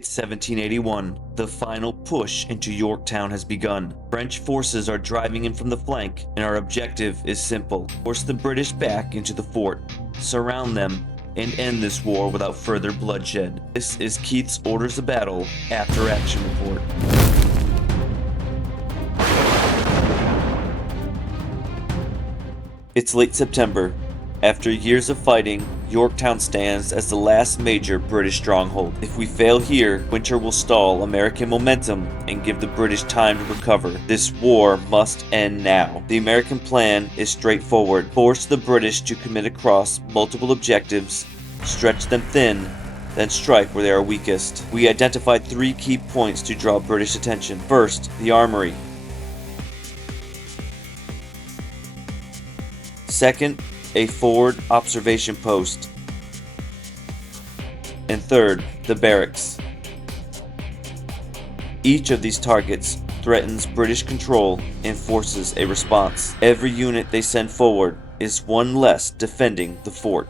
It's 1781. The final push into Yorktown has begun. French forces are driving in from the flank, and our objective is simple. Force the British back into the fort, surround them, and end this war without further bloodshed. This is Keith's Orders of Battle After Action Report. It's late September. After years of fighting, Yorktown stands as the last major British stronghold. If we fail here, winter will stall American momentum and give the British time to recover. This war must end now. The American plan is straightforward. Force the British to commit across multiple objectives, stretch them thin, then strike where they are weakest. We identified 3 key points to draw British attention. First, the armory. Second, a forward observation post. And third, the barracks. Each of these targets threatens British control and forces a response. Every unit they send forward is one less defending the fort.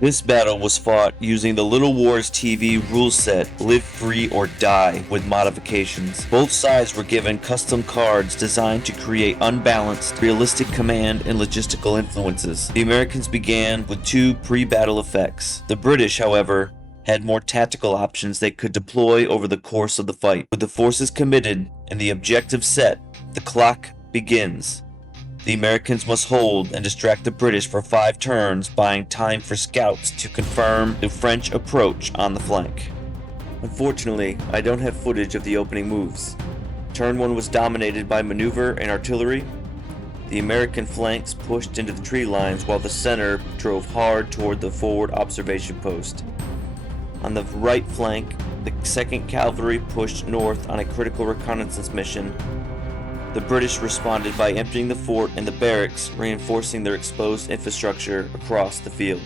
This battle was fought using the Little Wars TV rule set, Live Free or Die, with modifications. Both sides were given custom cards designed to create unbalanced, realistic command and logistical influences. The Americans began with 2 pre-battle effects. The British, however, had more tactical options they could deploy over the course of the fight. With the forces committed and the objective set, the clock begins. The Americans must hold and distract the British for 5 turns, buying time for scouts to confirm the French approach on the flank. Unfortunately, I don't have footage of the opening moves. Turn 1 was dominated by maneuver and artillery. The American flanks pushed into the tree lines while the center drove hard toward the forward observation post. On the right flank, the 2nd Cavalry pushed north on a critical reconnaissance mission. The British responded by emptying the fort and the barracks, reinforcing their exposed infrastructure across the field.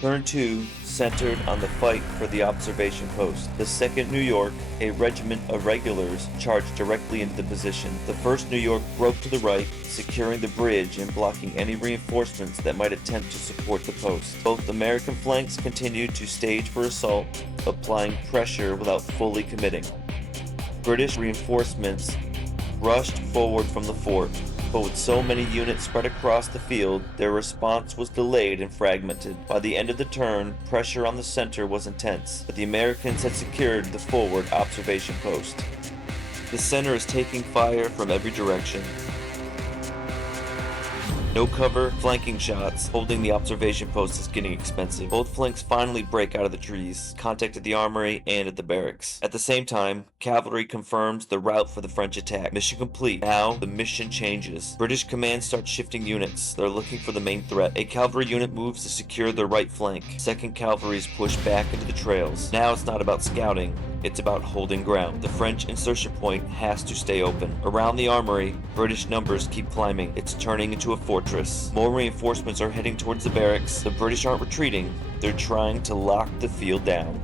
Turn 2 centered on the fight for the observation post. The 2nd New York, a regiment of regulars, charged directly into the position. The 1st New York broke to the right, securing the bridge and blocking any reinforcements that might attempt to support the post. Both American flanks continued to stage for assault, applying pressure without fully committing. British reinforcements rushed forward from the fort, but with so many units spread across the field, their response was delayed and fragmented. By the end of the turn, pressure on the center was intense, but the Americans had secured the forward observation post. The center is taking fire from every direction. No cover, flanking shots. Holding the observation post is getting expensive. Both flanks finally break out of the trees, contact at the armory and at the barracks. At the same time, cavalry confirms the route for the French attack. Mission complete. Now, the mission changes. British command starts shifting units. They're looking for the main threat. A cavalry unit moves to secure their right flank. 2nd Cavalry is pushed back into the trails. Now it's not about scouting. It's about holding ground. The French insertion point has to stay open. Around the armory, British numbers keep climbing. It's turning into a fortress. More reinforcements are heading towards the barracks. The British aren't retreating. They're trying to lock the field down.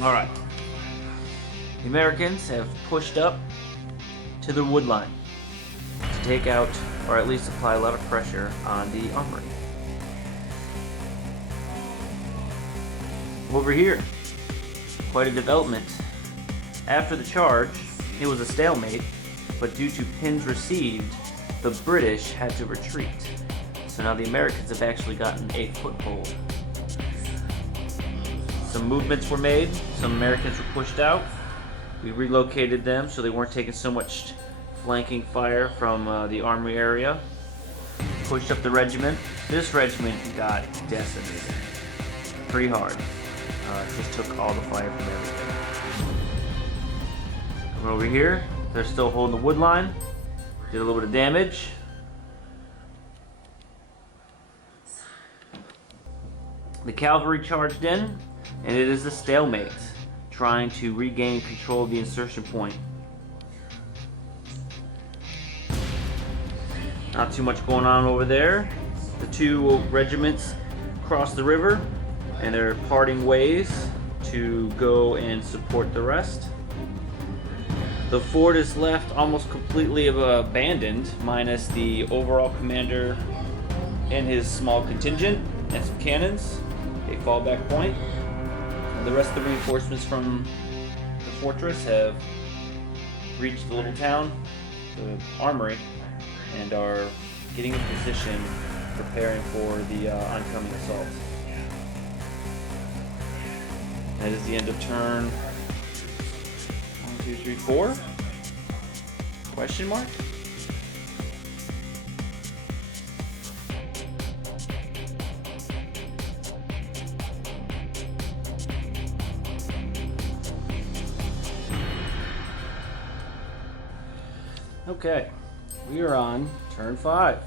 Alright. The Americans have pushed up to the wood line to take out, or at least apply a lot of pressure on the armory. Over here, quite a development. After the charge, it was a stalemate, but due to pins received, the British had to retreat. So now the Americans have actually gotten a foothold. Some movements were made, some Americans were pushed out. We relocated them so they weren't taking so much flanking fire from the armory area. Pushed up the regiment. This regiment got decimated pretty hard. Just took all the fire from everything. Coming over here, they're still holding the wood line. Did a little bit of damage. The cavalry charged in, and it is a stalemate, trying to regain control of the insertion point. Not too much going on over there. The 2 regiments cross the river, and they're parting ways to go and support the rest. The fort is left almost completely abandoned, minus the overall commander and his small contingent and some cannons, a fallback point. And the rest of the reinforcements from the fortress have reached the little town, the armory, and are getting in position, preparing for the oncoming assault. That is the end of turn 1, 2, 3, 4? Question mark? Okay, we are on turn 5.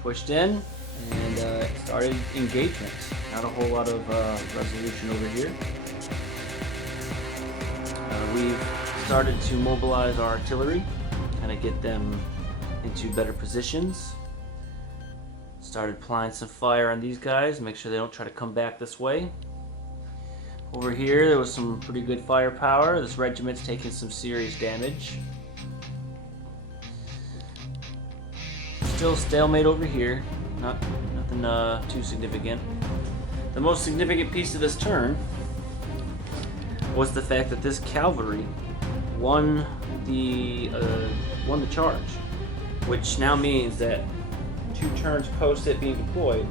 Pushed in and started engagement. Not a whole lot of resolution over here. We've started to mobilize our artillery, kind of get them into better positions. Started applying some fire on these guys, make sure they don't try to come back this way. Over here, there was some pretty good firepower. This regiment's taking some serious damage. Still stalemate over here. Nothing too significant. The most significant piece of this turn was the fact that this cavalry won the charge, which now means that 2 turns post it being deployed,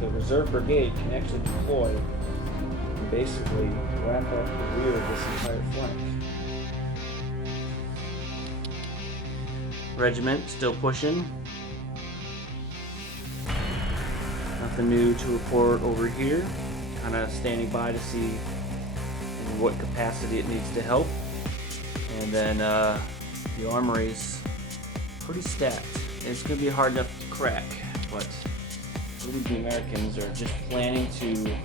the reserve brigade can actually deploy and basically wrap up the rear of this entire flank. Regiment still pushing. Nothing new to report over here. Kind of standing by to see in what capacity it needs to help. And then the armory's pretty stacked. It's going to be hard enough to crack, but I believe the Americans are just planning to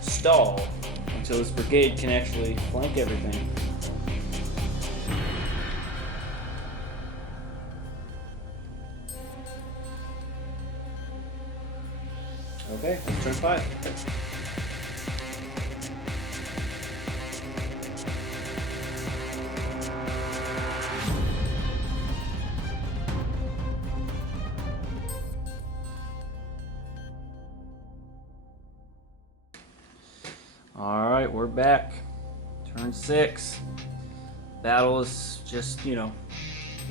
stall until this brigade can actually flank everything. Okay, let's turn 5. Alright, we're back. Turn 6. Battle is just,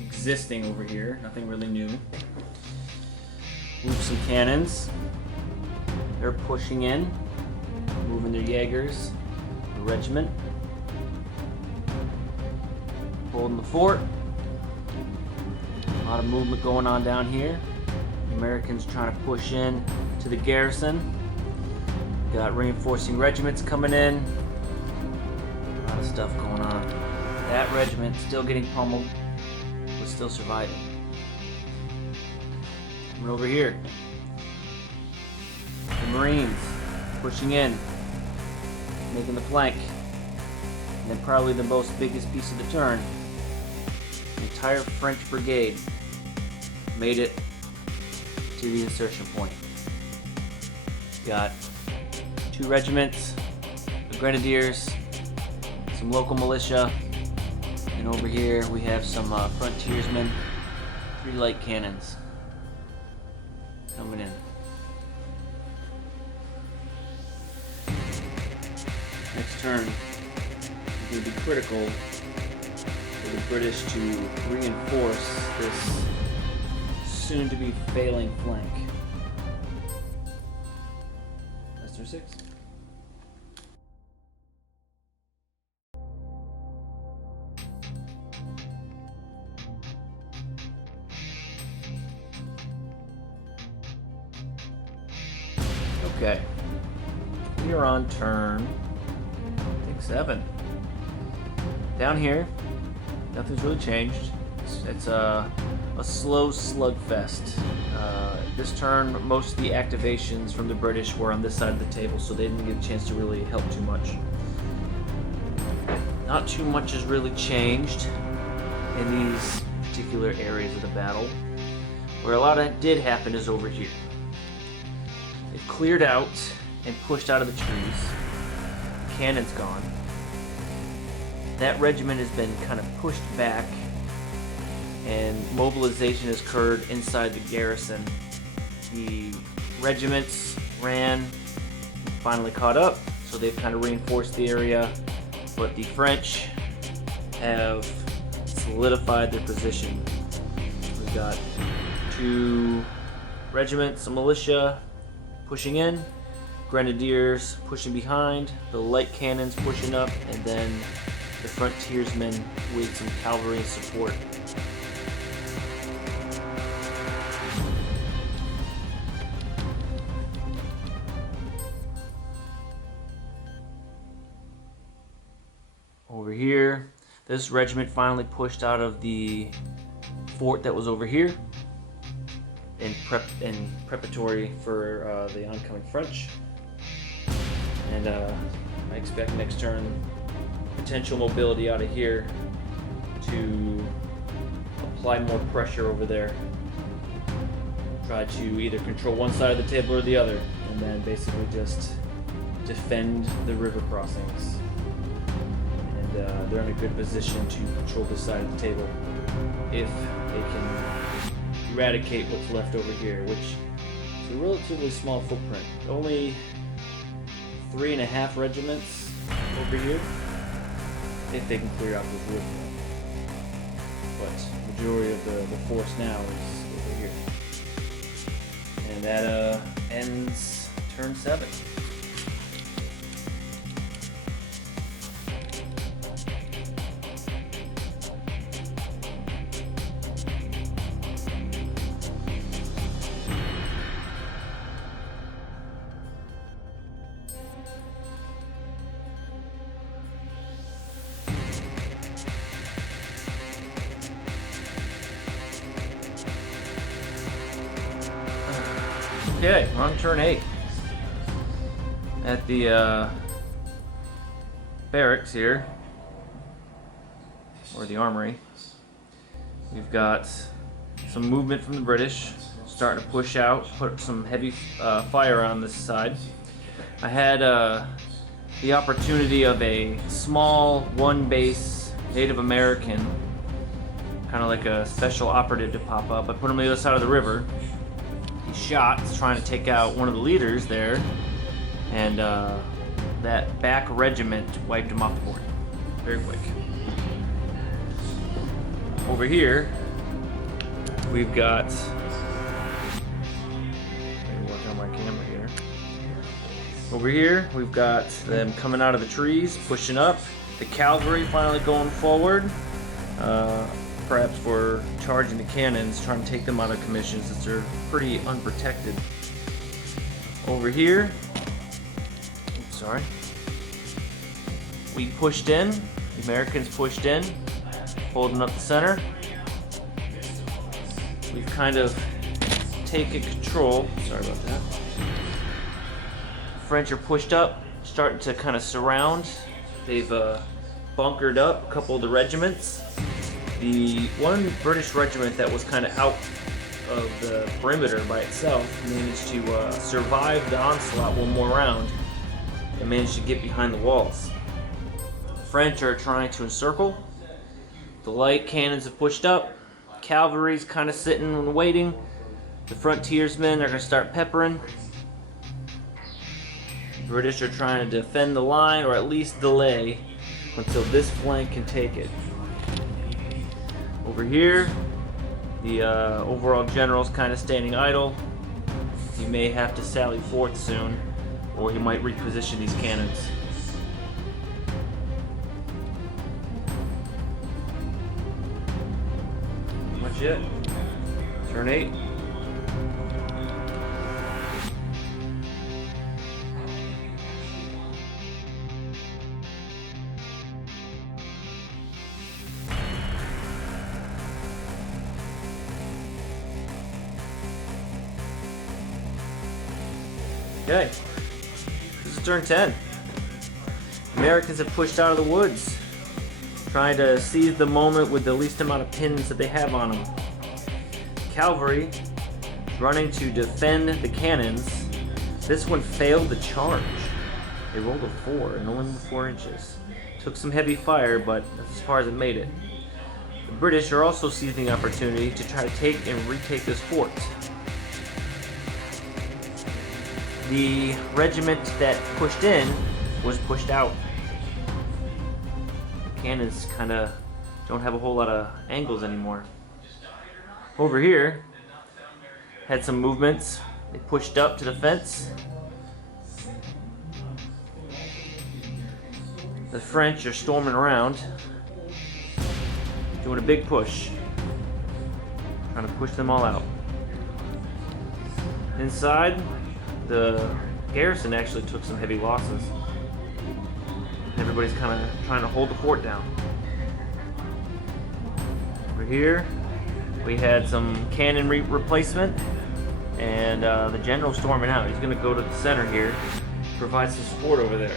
existing over here. Nothing really new. Move some cannons. They're pushing in, moving their Jaegers, the regiment, holding the fort. A lot of movement going on down here. The Americans trying to push in to the garrison. Got reinforcing regiments coming in. A lot of stuff going on. That regiment still getting pummeled, but still surviving. Coming over here. The Marines pushing in, making the flank, and then probably the most biggest piece of the turn, the entire French brigade made it to the insertion point. Got 2 regiments, the Grenadiers, some local militia, and over here we have some frontiersmen, 3 light cannons coming in. Next turn is going to be critical for the British to reinforce this soon-to-be failing flank. That's turn 6. Okay, we are on turn 7. Down here, nothing's really changed. It's a slow slugfest. This turn, most of the activations from the British were on this side of the table, so they didn't get a chance to really help too much. Not too much has really changed in these particular areas of the battle. Where a lot of it did happen is over here. It cleared out and pushed out of the trees. The cannon's gone. that regiment has been kind of pushed back, and mobilization has occurred inside the garrison. The regiments ran, finally caught up, so they've kind of reinforced the area, but the French have solidified their position. We've got 2 regiments, a militia pushing in, grenadiers pushing behind, the light cannons pushing up, and then the frontiersmen with some cavalry support. Over here, this regiment finally pushed out of the fort that was over here in preparatory for the oncoming French. And I expect next turn potential mobility out of here to apply more pressure over there. Try to either control one side of the table or the other, and then basically just defend the river crossings. And they're in a good position to control this side of the table if they can eradicate what's left over here, which is a relatively small footprint. Only 3.5 regiments over here, if they can clear out this river. But the majority of the force now is over here. And that ends turn 7. Okay, we're on turn 8. At the barracks here, or the armory, we've got some movement from the British, starting to push out, put some heavy fire on this side. I had the opportunity of a small 1-base Native American, kind of like a special operative, to pop up. I put him on the other side of the river. Shot trying to take out one of the leaders there, and that back regiment wiped him off the board very quick. Over here we've got, work on my camera here. Over here we've got them coming out of the trees, pushing up, the cavalry finally going forward, perhaps for charging the cannons, trying to take them out of commission since they're pretty unprotected. Over here, we pushed in, the Americans pushed in, holding up the center. We've kind of taken control, sorry about that. The French are pushed up, starting to kind of surround. They've bunkered up a couple of the regiments. The one British regiment that was kind of out of the perimeter by itself managed to survive the onslaught one more round and managed to get behind the walls. The French are trying to encircle. The light cannons have pushed up. Cavalry's kind of sitting and waiting. The frontiersmen are going to start peppering. The British are trying to defend the line, or at least delay until this flank can take it. Over here, the overall general's kind of standing idle. He may have to sally forth soon, or he might reposition these cannons. Much it. Turn 8. Okay, this is turn 10. Americans have pushed out of the woods, trying to seize the moment with the least amount of pins that they have on them. Cavalry running to defend the cannons. This one failed the charge. They rolled a 4 and only moved 4 inches. Took some heavy fire, but that's as far as it made it. The British are also seizing the opportunity to try to take and retake this fort. The regiment that pushed in was pushed out. The cannons kind of don't have a whole lot of angles anymore. Over here, had some movements. They pushed up to the fence. The French are storming around, doing a big push, trying to push them all out. Inside, the garrison actually took some heavy losses. Everybody's kind of trying to hold the fort down. Over here, we had some cannon replacement, and the general's storming out. He's going to go to the center here, provide some support over there.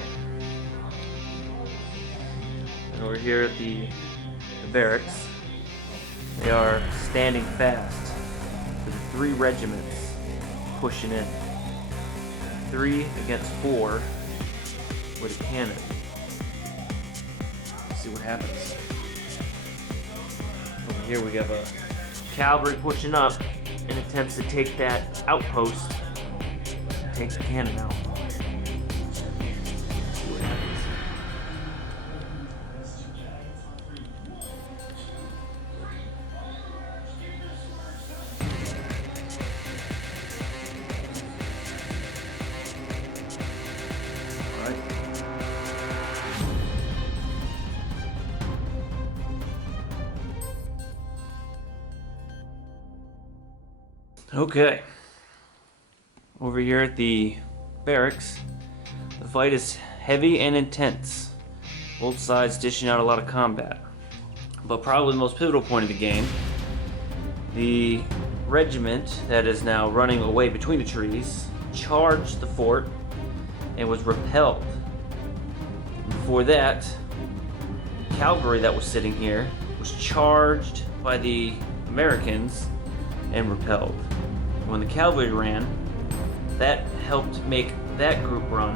And over here at the barracks, they are standing fast with 3 regiments pushing in. 3 against 4 with a cannon. Let's see what happens. Over here we have a cavalry pushing up in attempts to take that outpost and take the cannon out. Let's see what happens. Okay, over here at the barracks, the fight is heavy and intense. Both sides dishing out a lot of combat. But probably the most pivotal point of the game, the regiment that is now running away between the trees charged the fort and was repelled. Before that, cavalry that was sitting here was charged by the Americans and repelled. When the cavalry ran, that helped make that group run,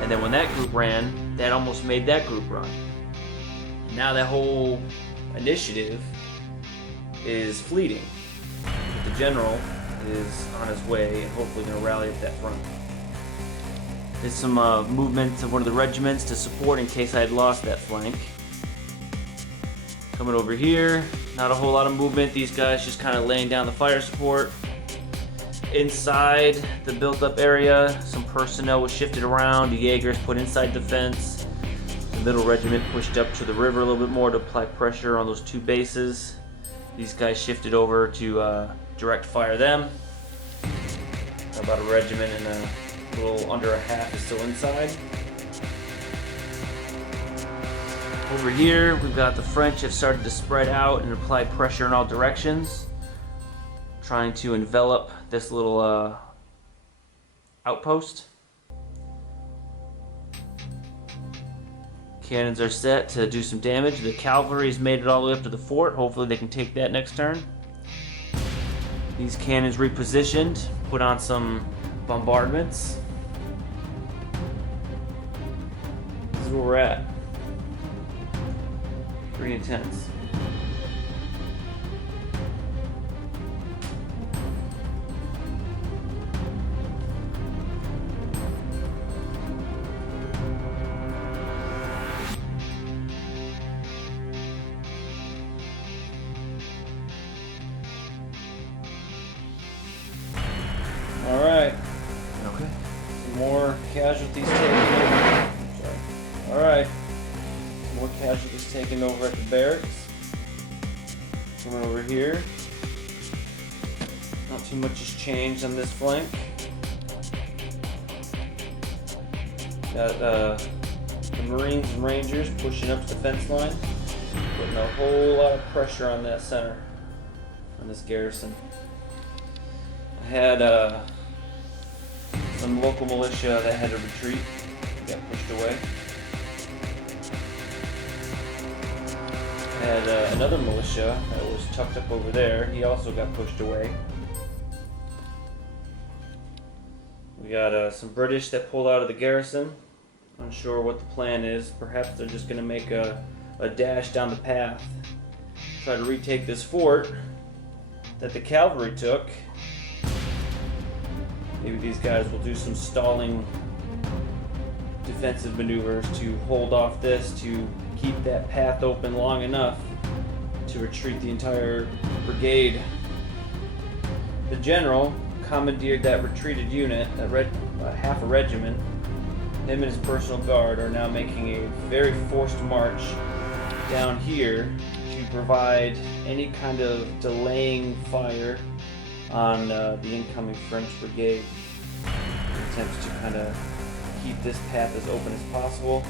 and then when that group ran, that almost made that group run. Now that whole initiative is fleeting. The general is on his way and hopefully going to rally at that front. There's some movement of one of the regiments to support in case I had lost that flank. Coming over here, not a whole lot of movement. These guys just kind of laying down the fire support. Inside the built-up area, some personnel was shifted around. The Jaegers put inside the fence. The middle regiment pushed up to the river a little bit more to apply pressure on those 2 bases. These guys shifted over to direct fire them. About a regiment and a little under a half is still inside. Over here, we've got the French have started to spread out and apply pressure in all directions, trying to envelop this little outpost. Cannons are set to do some damage. The cavalry's made it all the way up to the fort. Hopefully they can take that next turn. These cannons repositioned, put on some bombardments. This is where we're at. Pretty intense. All right. Okay. Some more casualties taken. Sorry. All right. More casualties taken over at the barracks. Coming over here. Not too much has changed on this flank. Got the Marines and Rangers pushing up to the fence line, putting a whole lot of pressure on that center, on this garrison. I had some local militia that had to retreat, got pushed away. I had another militia that was tucked up over there. He also got pushed away. We got some British that pulled out of the garrison. Unsure what the plan is. Perhaps they're just going to make a dash down the path, try to retake this fort that the cavalry took. Maybe these guys will do some stalling defensive maneuvers to hold off this, to keep that path open long enough to retreat the entire brigade. The general commandeered that retreated unit, half a regiment. Him and his personal guard are now making a very forced march down here to provide any kind of delaying fire on the incoming French brigade. Attempts to kind of keep this path as open as possible.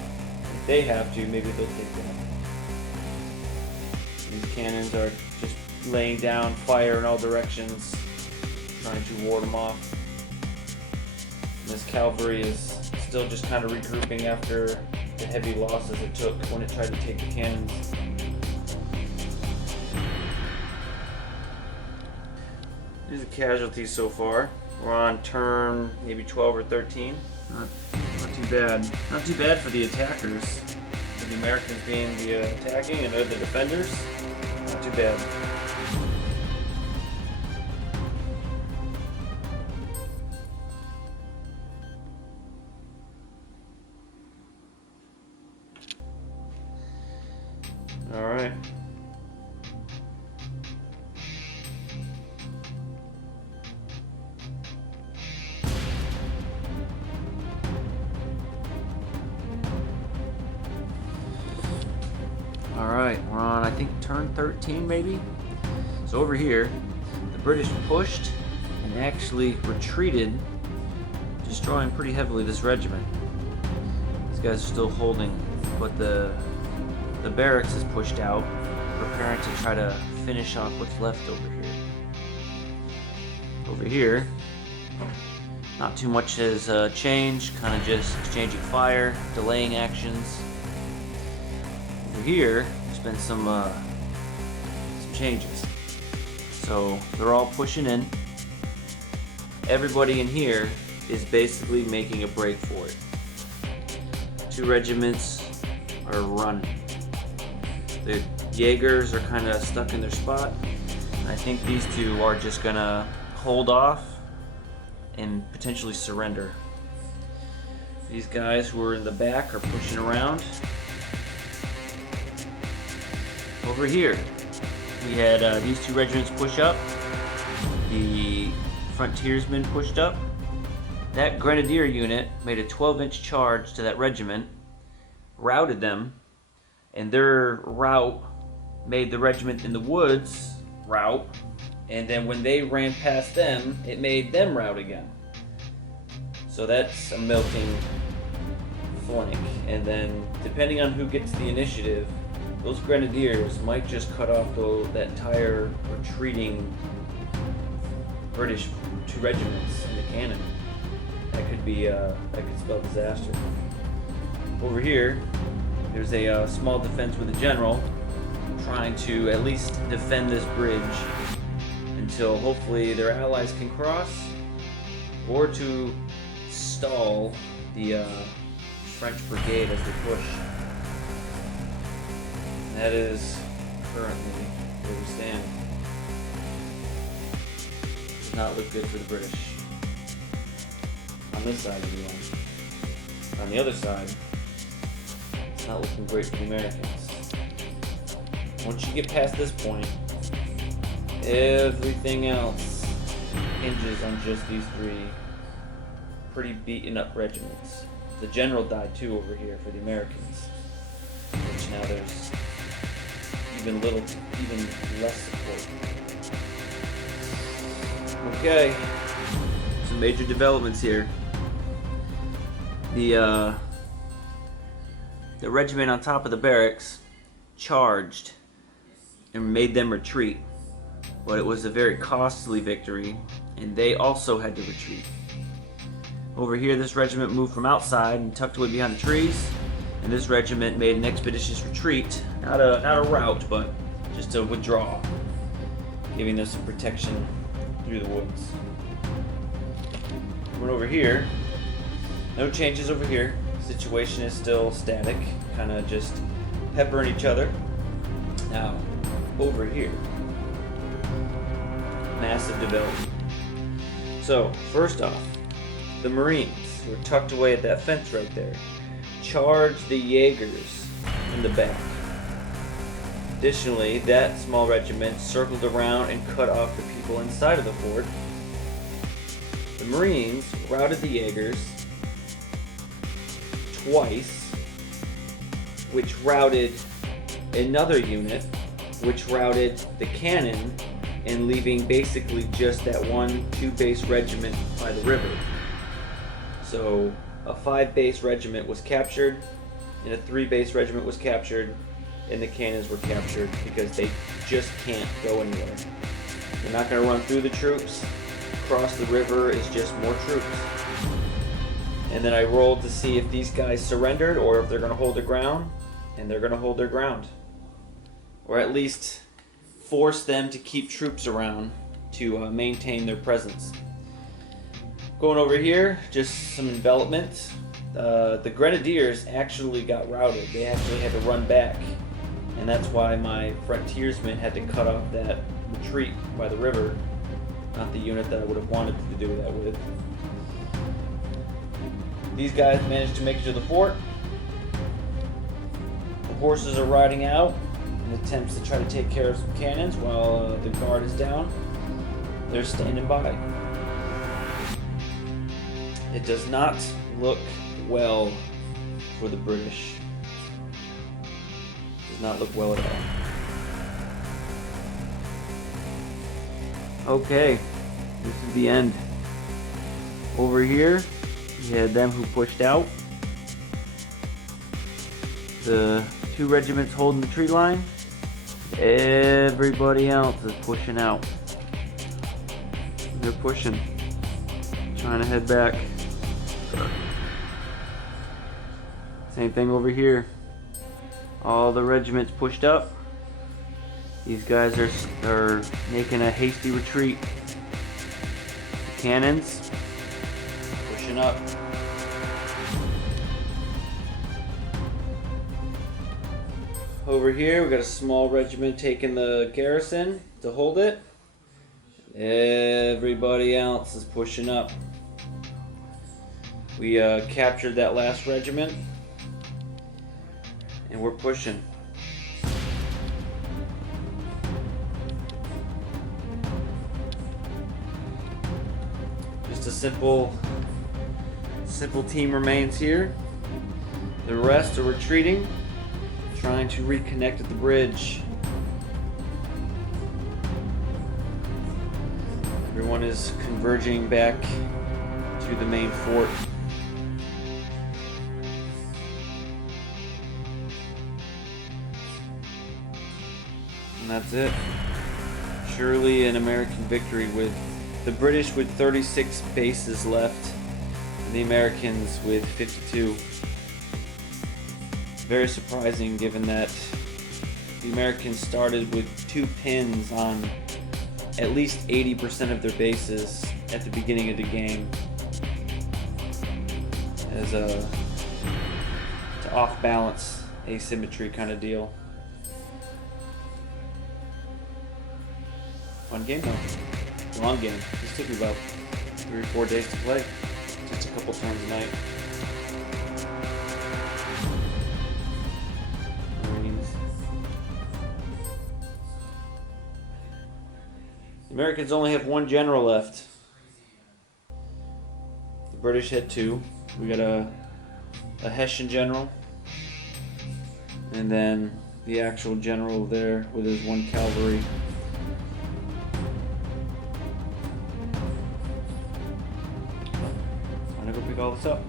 If they have to, maybe they'll take that. These cannons are just laying down fire in all directions, trying to ward them off. And this cavalry is still just kind of regrouping after the heavy losses it took when it tried to take the cannons. These are the casualties so far. We're on turn maybe 12 or 13. Not too bad. Not too bad for the attackers. The Americans being the attacking and they're the defenders. Not too bad. All right. Alright, we're on, I think, turn 13 maybe? So over here, the British pushed and actually retreated, destroying pretty heavily this regiment. These guys are still holding, but the barracks is pushed out, preparing to try to finish off what's left over here. Over here, not too much has changed, kind of just exchanging fire, delaying actions. Over here, there's been some changes. So they're all pushing in. Everybody in here is basically making a break for it. Two regiments are running. The Jaegers are kind of stuck in their spot. And I think these two are just gonna hold off and potentially surrender. These guys who are in the back are pushing around. Over here, we had these two regiments push up. The frontiersmen pushed up. That grenadier unit made a 12-inch charge to that regiment, routed them, and their rout made the regiment in the woods rout, and then when they ran past them, it made them rout again. So that's a melting flank, and then depending on who gets the initiative, those grenadiers might just cut off that entire retreating British two regiments and the cannon. That could be that could spell disaster. Over here, there's a small defense with a general trying to at least defend this bridge until hopefully their allies can cross, or to stall the French brigade as they push. That is currently where we stand. Does not look good for the British. On this side, anyway. On the other side, it's not looking great for the Americans. Once you get past this point, everything else hinges on just these three pretty beaten up regiments. The general died too over here for the Americans, which now there's even less support. Okay, some major developments here. The regiment on top of the barracks charged and made them retreat, but it was a very costly victory, and they also had to retreat. Over here, this regiment moved from outside and tucked away behind the trees, and this regiment made an expeditious retreat, not a rout, but just a withdraw, giving them some protection through the woods. Coming over here, no changes over here. Situation is still static, kind of just peppering each other. Now, over here, massive development. So, first off, the Marines, who are tucked away at that fence right there, charge the Jaegers in the back. Additionally, that small regiment circled around and cut off the people inside of the fort. The Marines routed the Jaegers twice, which routed another unit, which routed the cannon, and leaving basically just that 1-2 base regiment by the river. So a 5 base regiment was captured, and a 3 base regiment was captured, and the cannons were captured because they just can't go anywhere. They're not going to run through the troops. Across the river is just more troops. And then I rolled to see if these guys surrendered or if they're going to hold their ground, and they're going to hold their ground. Or at least force them to keep troops around to maintain their presence. Going over here, just some envelopment. The Grenadiers actually got routed. They actually had to run back. And that's why my frontiersmen had to cut off that retreat by the river. Not the unit that I would have wanted to do that with. These guys managed to make it to the fort. The horses are riding out in attempts to try to take care of some cannons while the guard is down. They're standing by. It does not look well for the British. Does not look well at all. Okay, this is the end. Over here, we had them who pushed out. The 2 regiments holding the tree line. Everybody else is pushing out. They're pushing. Trying to head back. Same thing over here. All the regiments pushed up. These guys are making a hasty retreat. The cannons pushing up. Over here we got a small regiment taking the garrison to hold it. Everybody else is pushing up. We captured that last regiment, and we're pushing. Just a simple team remains here. The rest are retreating, trying to reconnect at the bridge. Everyone is converging back to the main fort. And that's it. Surely an American victory, with the British with 36 bases left and the Americans with 52. Very surprising given that the Americans started with 2 pins on at least 80% of their bases at the beginning of the game as to off balance asymmetry kind of deal. Fun game though. Long game. This took me about 3 or 4 days to play. Just a couple turns a night. Marines. The Americans only have 1 general left. The British had 2. We got a Hessian general. And then the actual general there with his 1 cavalry. I'm gonna go pick all this up.